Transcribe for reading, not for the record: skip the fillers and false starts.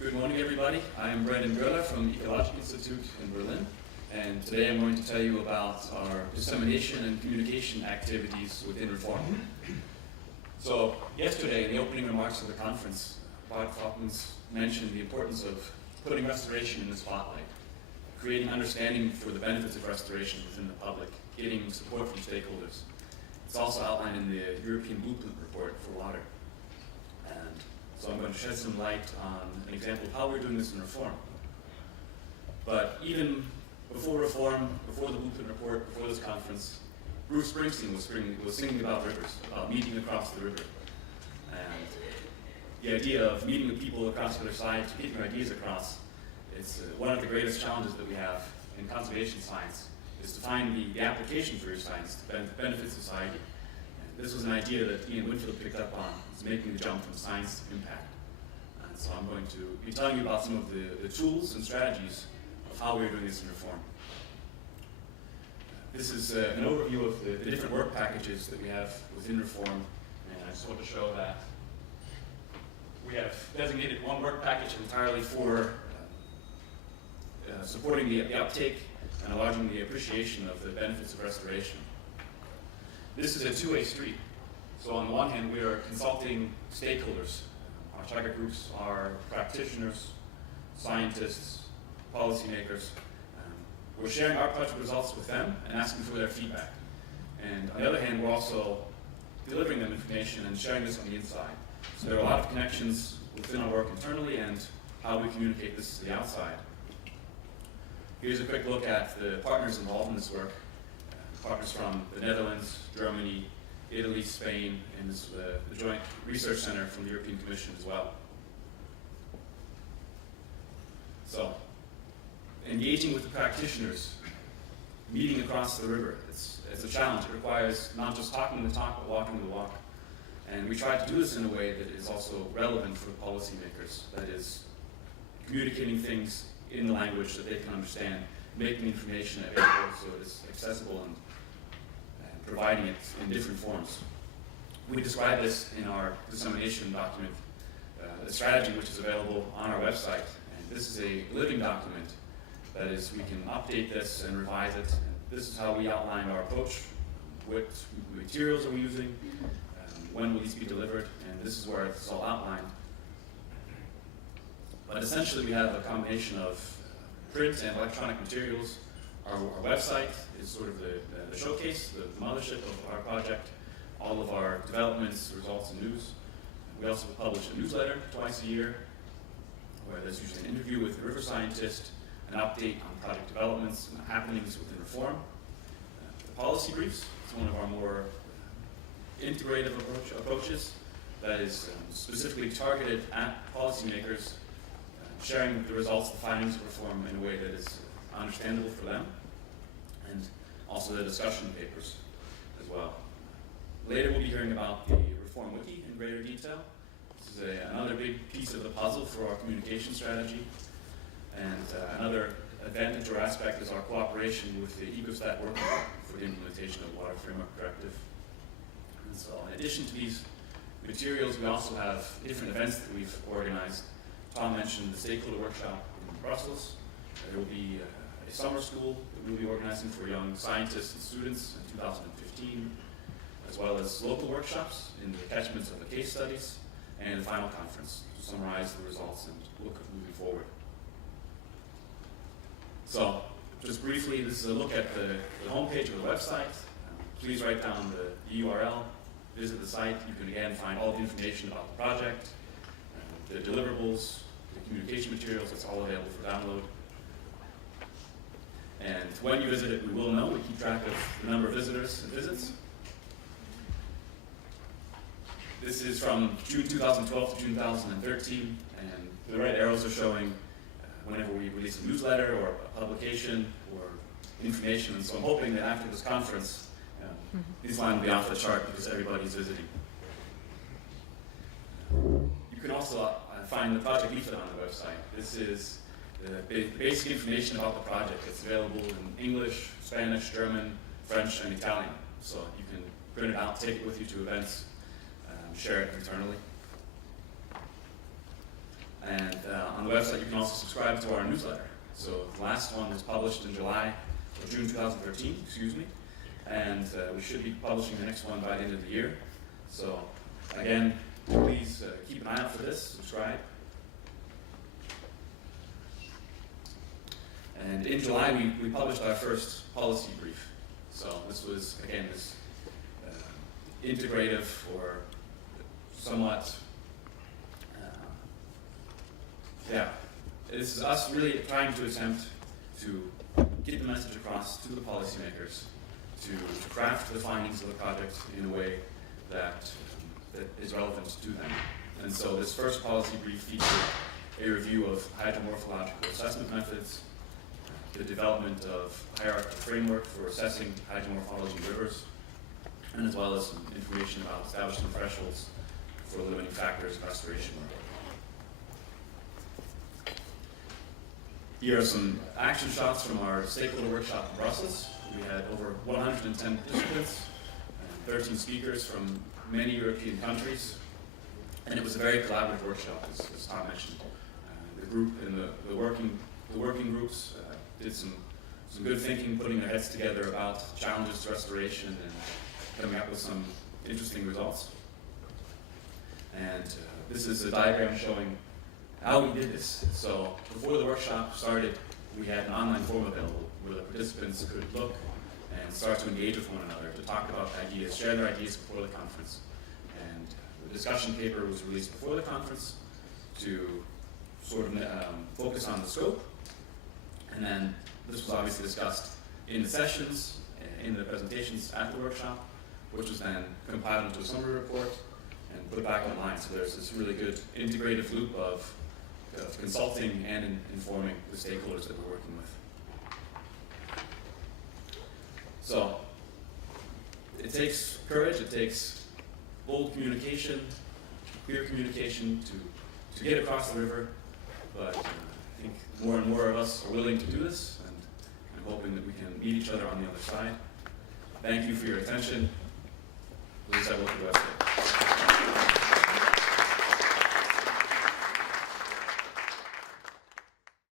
Good morning, everybody. I am Goeller from Ecological Institute in Berlin, and today I'm going to tell you about our dissemination and communication activities within Reform. So, yesterday, in the opening remarks of the conference, Bob Falkmans mentioned the importance of putting restoration in the spotlight, creating understanding for the benefits of restoration within the public, getting support from stakeholders. It's also outlined in the European Blueprint report for water. And so I'm going to shed some light on an example of how we're doing this in Reform. But even before Reform, before the Blueprint report, before this conference, Bruce Springsteen was singing about rivers, about meeting across the river. And the idea of meeting with people across the other side to get your ideas across is one of the greatest challenges that we have in conservation science, is to find the application for your science to benefit society. This was an idea that Ian Winfield picked up on. It's making the jump from science to impact. And so I'm going to be telling you about some of the tools and strategies of how we're doing this in Reform. This is an overview of the different work packages that we have within Reform. And I just want to show that we have designated one work package entirely for supporting the uptake and enlarging the appreciation of the benefits of restoration. This is a two-way street. So on the one hand, we are consulting stakeholders. Our target groups are practitioners, scientists, policymakers. We're sharing our project results with them and asking for their feedback. And on the other hand, we're also delivering them information and sharing this on the inside. So there are a lot of connections within our work internally and how we communicate this to the outside. Here's a quick look at the partners involved in this work. Partners from the Netherlands, Germany, Italy, Spain, and the Joint Research Center from the European Commission as well. So, engaging with the practitioners, meeting across the river, it's a challenge. It requires not just talking the talk, but walking the walk. And we try to do this in a way that is also relevant for policymakers, that is, communicating things in the language that they can understand, making information available so it is accessible and providing it in different forms. We describe this in our dissemination document, the strategy which is available on our website. And this is a living document. That is, we can update this and revise it. And this is how we outline our approach. What materials are we using? When will these be delivered? And this is where it's all outlined. But essentially, we have a combination of print and electronic materials. Our website is sort of the showcase, the mothership of our project, all of our developments, results, and news. We also publish a newsletter twice a year, where there's usually an interview with a river scientist, an update on project developments and happenings within Reform. The policy briefs is one of our more integrative approaches that is specifically targeted at policymakers, sharing the results, the findings of Reform in a way that is understandable for them, and also the discussion papers as well. Later we'll be hearing about the Reform Wiki in greater detail. This is another big piece of the puzzle for our communication strategy. And another advantage or aspect is our cooperation with the EcoStat working group for the implementation of the Water Framework Directive. And so in addition to these materials, we also have different events that we've organized. Tom mentioned the stakeholder workshop in Brussels. There will be a summer school that we'll be organizing for young scientists and students in 2015, as well as local workshops in the catchments of the case studies, and a final conference to summarize the results and look at moving forward. So, just briefly, this is a look at the homepage of the website. Please write down the URL, visit the site. You can again find all the information about the project, the deliverables, the communication materials. It's all available for download. And when you visit it, we will know. We keep track of the number of visitors and visits. This is from June 2012 to June 2013, and the red arrows are showing whenever we release a newsletter or a publication or information. And so I'm hoping that after this conference, these lines will be off the chart because everybody's visiting. You can also find the project leaflet on the website. This is the basic information about the project. It's available in English, Spanish, German, French, and Italian. So you can print it out, take it with you to events, share it internally. And on the website, you can also subscribe to our newsletter. So the last one was published in June 2013, excuse me. And we should be publishing the next one by the end of the year. So again, please keep an eye out for this, subscribe. And in July, we published our first policy brief. So this was, again, this integrative or somewhat, this is us really trying to attempt to get the message across to the policymakers, to craft the findings of the project in a way that is relevant to them. And so this first policy brief featured a review of hydromorphological assessment methods, the development of hierarchical framework for assessing hydromorphology in rivers, and as well as some information about establishing thresholds for limiting factors of restoration work. Here are some action shots from our stakeholder workshop in Brussels. We had over 110 participants, 13 speakers from many European countries, and it was a very collaborative workshop, as Tom mentioned. The group and the working groups did some good thinking, putting their heads together about challenges to restoration and coming up with some interesting results. And this is a diagram showing how we did this. So before the workshop started, we had an online forum available where the participants could look and start to engage with one another, to talk about ideas, share their ideas before the conference. And the discussion paper was released before the conference to sort of focus on the scope. And then this was obviously discussed in the sessions, in the presentations at the workshop, which was then compiled into a summary report and put back online. So there's this really good integrative loop of consulting and informing the stakeholders that we're working with. So it takes courage, it takes bold communication, clear communication to get across the river, but I think more and more of us are willing to do this, and I'm hoping that we can meet each other on the other side. Thank you for your attention. Please have a look at the website.